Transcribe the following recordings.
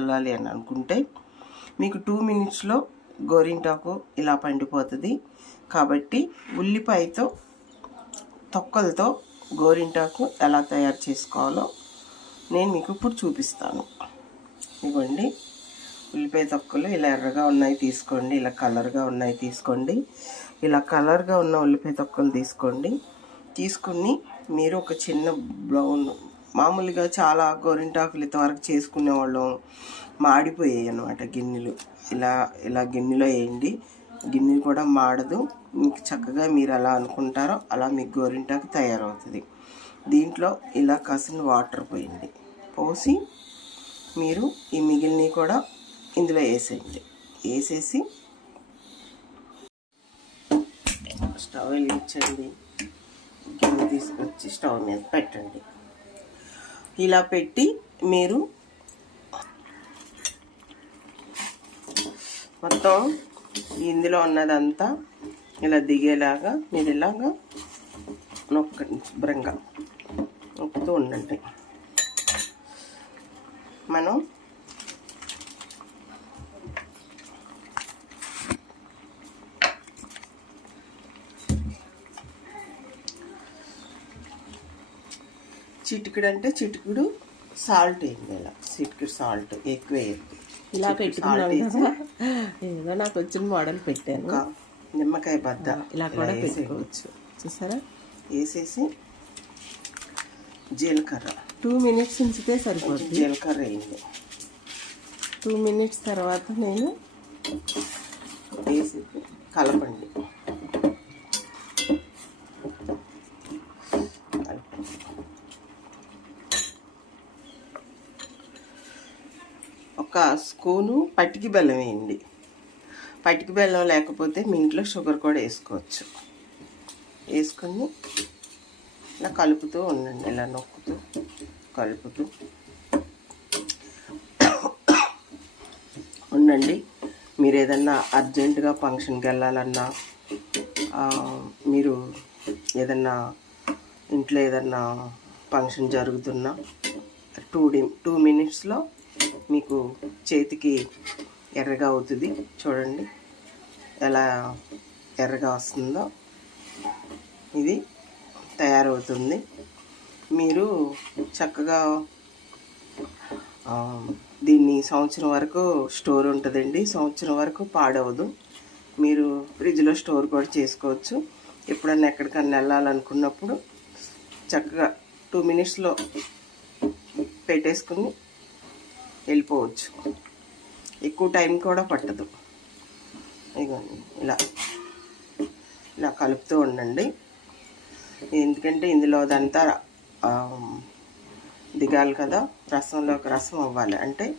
వెళ్ళాలి అని అనుకుంటే మీకు టూ మినిట్స్లో గోరింటాకు ఇలా పండిపోతుంది. కాబట్టి ఉల్లిపాయతో తొక్కలతో గోరింటాకు ఎలా తయారు చేసుకోవాలో నేను మీకు ఇప్పుడు చూపిస్తాను. ఇవ్వండి. ఉల్లిపాయ తొక్కలు ఇలా ఎర్రగా ఉన్నాయి తీసుకోండి. ఇలా కలర్గా ఉన్నాయి తీసుకోండి. ఇలా కలర్గా ఉన్న ఉల్లిపాయ తొక్కలు తీసుకోండి. తీసుకుని మీరు ఒక చిన్న బ్రౌన్ మామూలుగా చాలా గోరింటాకులు ఇంతవరకు చేసుకునే వాళ్ళం మాడిపోయాయి అనమాట గిన్నెలు. ఇలా ఇలా గిన్నెలో వేయండి. గిన్నె కూడా మాడదు. మీకు చక్కగా మీరు ఎలా అనుకుంటారో అలా మీకు గోరింటాకు తయారవుతుంది. దీంట్లో ఇలా కసిన వాటర్ పోయండి. పోసి మీరు ఈ మిగిలినవి కూడా ఇందులో వేసేయండి. వేసేసి స్టవ్ వెలిగించండి. గిన్నె తీసుకొచ్చి స్టవ్ మీద పెట్టండి. ఇలా పెట్టి మీరు మొత్తం ఇందులో ఉన్నదంతా ఇలా దిగేలాగా మీరు ఇలాగా నొక్కండి శుభ్రంగా నొక్కుతూ ఉండండి. మనం చిటికుడు అంటే చిటికుడు సాల్ట్ వేయండి ఇలా చిటికుడు సాల్ట్ ఎక్కువ వేయండి ఇలా పెట్టుకున్నాను కదా? ఏదో నాకు వచ్చిన మోడల్ పెట్టాను. నిమ్మకాయ బద్ద ఇలా కూడా. పెట్టుకోవచ్చు. చూసారా? వేసేసి జీలకర్ర. టూ మినిట్స్ ఉంచితే సరిపోతుంది జీలకర్ర వేయండి. టూ మినిట్స్ తర్వాత నేను వేసి కలపండి. ఒక స్పూను పటికి బెల్లం వేయండి. పటికి బెల్లం లేకపోతే మీ ఇంట్లో షుగర్ కూడా వేసుకోవచ్చు. వేసుకొని ఇలా కలుపుతూ ఉండండి ఇలా నొక్కుతూ కలుపుతూ. ఉండండి. మీరు ఏదన్నా అర్జెంటుగా ఫంక్షన్కి వెళ్ళాలన్నా మీరు ఏదన్నా ఇంట్లో ఏదన్నా ఫంక్షన్ జరుగుతున్నా టూ డి టూ మినిట్స్లో మీకు చేతికి ఎర్రగా అవుతుంది. చూడండి. ఎలా ఎర్రగా వస్తుందో. ఇది తయారవుతుంది. మీరు చక్కగా దీన్ని సంవత్సరం వరకు స్టోర్ ఉంటుందండి. సంవత్సరం వరకు పాడవదు. మీరు ఫ్రిడ్జ్లో స్టోర్ కూడా చేసుకోవచ్చు. ఎప్పుడన్నా ఎక్కడికన్నా వెళ్ళాలనుకున్నప్పుడు చక్కగా టూ మినిట్స్లో పెట్టేసుకుని వెళ్ళిపోవచ్చు. ఎక్కువ టైం కూడా పట్టదు. ఇదిగోండి ఇలా. ఇలా కలుపుతూ ఉండండి. ఎందుకంటే ఇందులో అదంతా దిగాలి కదా. రసంలోకి రసం అవ్వాలి. అంటే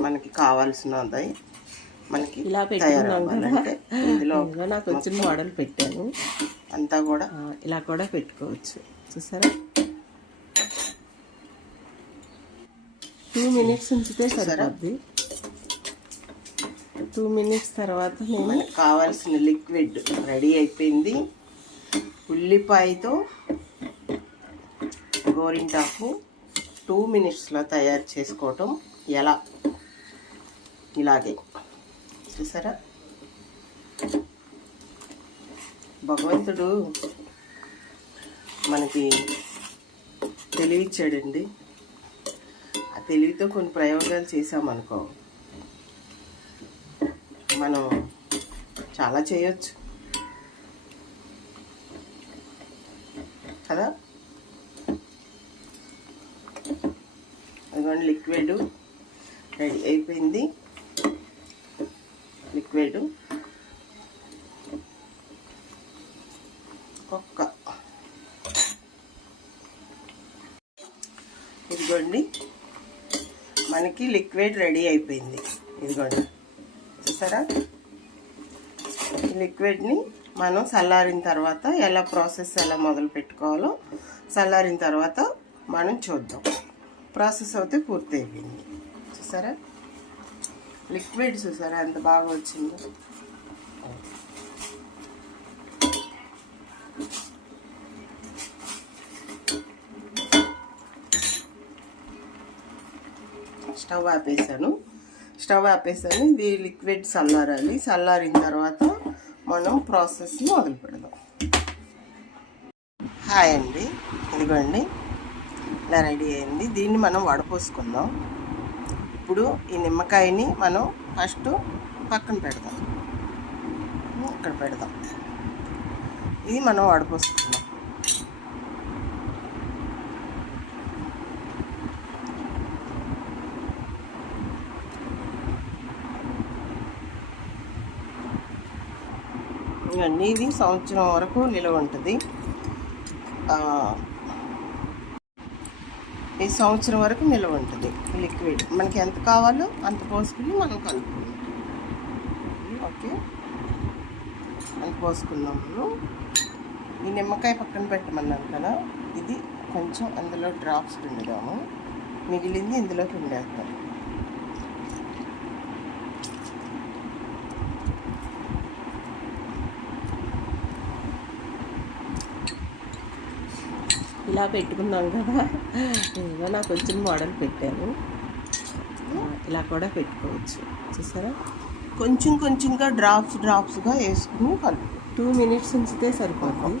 మనకి కావాల్సినది మనకి ఇలా తయారవ్వాలంటే ఇందులో నాకు వచ్చిన మోడల్ పెట్టాను. అంతా కూడా ఇలా కూడా పెట్టుకోవచ్చు. చూసారా? టూ మినిట్స్ ఉంచితే సరిపోద్ది. టూ మినిట్స్ తర్వాత నేను మనకు కావాల్సిన లిక్విడ్ రెడీ అయిపోయింది. ఉల్లిపాయతో గోరింటాకు టూ మినిట్స్లో తయారు చేసుకోవటం ఎలా? ఇలాగే. చూసారా? భగవంతుడు మనకి తెలివిచ్చాడండి. ఆ తెలివితో కొన్ని ప్రయోగాలు చేసామనుకో మనం చాలా చేయొచ్చు. కదా? అదిగోండి లిక్విడ్ రెడీ అయిపోయింది. లిక్విడ్ ఒక్క ఇదిగోండి. మనకి లిక్విడ్ రెడీ అయిపోయింది. ఇదిగోండి. చూసారా? లిక్విడ్ని మనం చల్లారిన తర్వాత ఎలా ప్రాసెస్ ఎలా మొదలు పెట్టుకోవాలో చల్లారిన తర్వాత మనం చూద్దాం. ప్రాసెస్ అయితే పూర్తి అయిపోయింది చూసారా? లిక్విడ్ చూసారా? ఎంత బాగా వచ్చిందో? స్టవ్ ఆపేసాను స్టవ్ ఆపేసాను ఇది లిక్విడ్ చల్లారాలి చల్లారిన తర్వాత మనం ప్రాసెస్ మొదలు పెడదాం. హాయ్ అండి. ఇదిగోండి. ఇలా రెడీ అయింది. దీన్ని మనం వడపోసుకుందాం. ఇప్పుడు ఈ నిమ్మకాయని మనం ఫస్ట్ పక్కన పెడదాం. ఇక్కడ పెడదాం. ఇది మనం వడపోసుకుందాం. ఇవన్నీ ఇది సంవత్సరం వరకు నిలవ ఉంటుంది. ఈ సంవత్సరం వరకు నిల్వ ఉంటుంది లిక్విడ్. మనకి ఎంత కావాలో అంత పోసుకుని మనం కలుపుకుందాం ఓకే. అంత పోసుకున్నాము ఈ నిమ్మకాయ పక్కన పెట్టమన్నాను కదా ఇది కొంచెం అందులో డ్రాప్స్ పిండుదాము. మిగిలింది ఇందులో పిండేస్తాము ఇలా పెట్టుకున్నాం కదా. ఏదో నాకు వచ్చిన మోడల్ పెట్టాను. ఇలా కూడా పెట్టుకోవచ్చు. చూసారా? కొంచెం కొంచెంగా డ్రాప్స్ డ్రాప్స్గా వేసుకుని కలుపు. టూ మినిట్స్ ఉంచితే సరిపోతుంది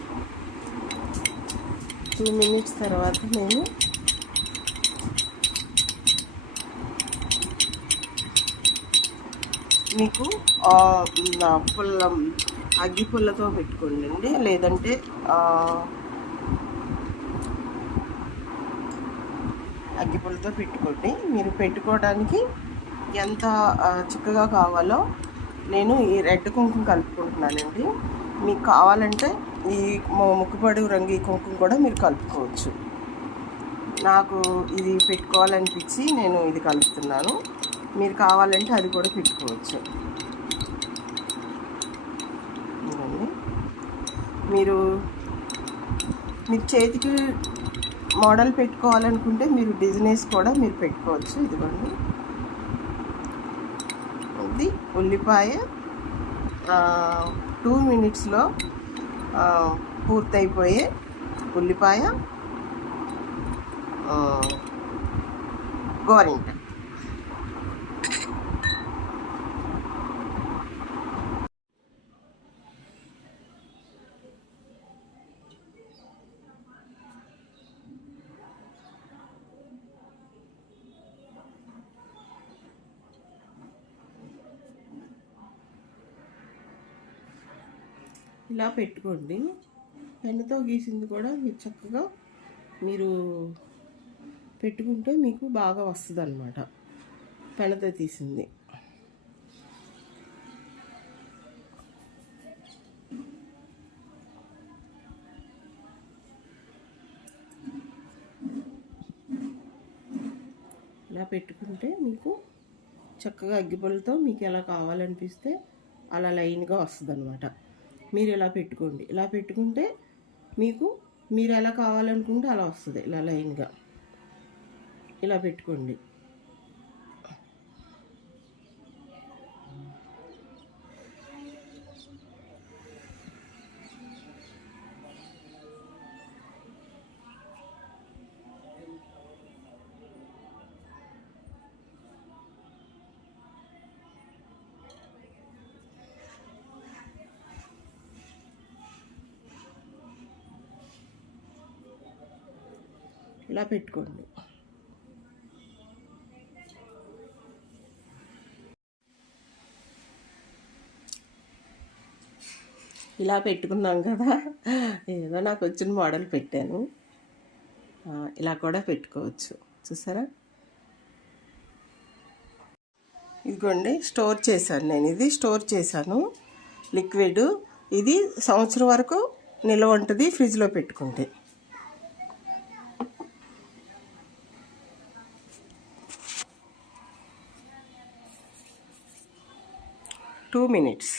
టూ మినిట్స్ తర్వాత నేను మీకు పుల్ల అగ్గి పుల్లతో పెట్టుకోండి లేదంటే ఆ, పెట్టుకోండి. మీరు పెట్టుకోవడానికి ఎంత చిక్కగా కావాలో నేను ఈ రెడ్ కుంకుమ కలుపుకుంటున్నానండి. మీకు కావాలంటే ఈ మొ- ముక్కుపడి రంగు ఈ కుంకుమ కూడా మీరు కలుపుకోవచ్చు. నాకు ఇది పెట్టుకోవాలనిపించి నేను ఇది కలుపుతున్నాను. మీరు కావాలంటే అది కూడా పెట్టుకోవచ్చు. మీరు మీరు చేతికి మోడల్ పెట్టుకోవాలనుకుంటే మీరు బిజినెస్ కూడా మీరు పెట్టుకోవచ్చు. ఇదిగోండి. ఇది ఉల్లిపాయ టూ మినిట్స్లో పూర్తయిపోయే ఉల్లిపాయ గోరింట ఇలా పెట్టుకోండి. పెన్నుతో గీసింది కూడా మీరు చక్కగా మీరు పెట్టుకుంటే మీకు బాగా వస్తుంది అనమాట పెనతో తీసింది. ఇలా పెట్టుకుంటే మీకు చక్కగా అగ్గిపుల్లతో మీకు ఎలా కావాలనిపిస్తే అలా లైన్గా వస్తుంది అనమాట మీరు ఇలా పెట్టుకోండి. ఇలా పెట్టుకుంటే మీకు మీరు ఎలా కావాలనుకుంటే అలా వస్తుంది ఇలా లైన్గా. ఇలా పెట్టుకోండి. ఇలా పెట్టుకోండి. ఇలా పెట్టుకున్నాం కదా. ఏదో నాకు వచ్చిన మోడల్ పెట్టాను. ఇలా కూడా పెట్టుకోవచ్చు. చూసారా? ఇదిగోండి స్టోర్ చేశాను నేను. ఇది స్టోర్ చేశాను. లిక్విడ్. ఇది సంవత్సరం వరకు నిల్వ ఉంటుంది ఫ్రిడ్జ్లో పెట్టుకుంటే. Two minutes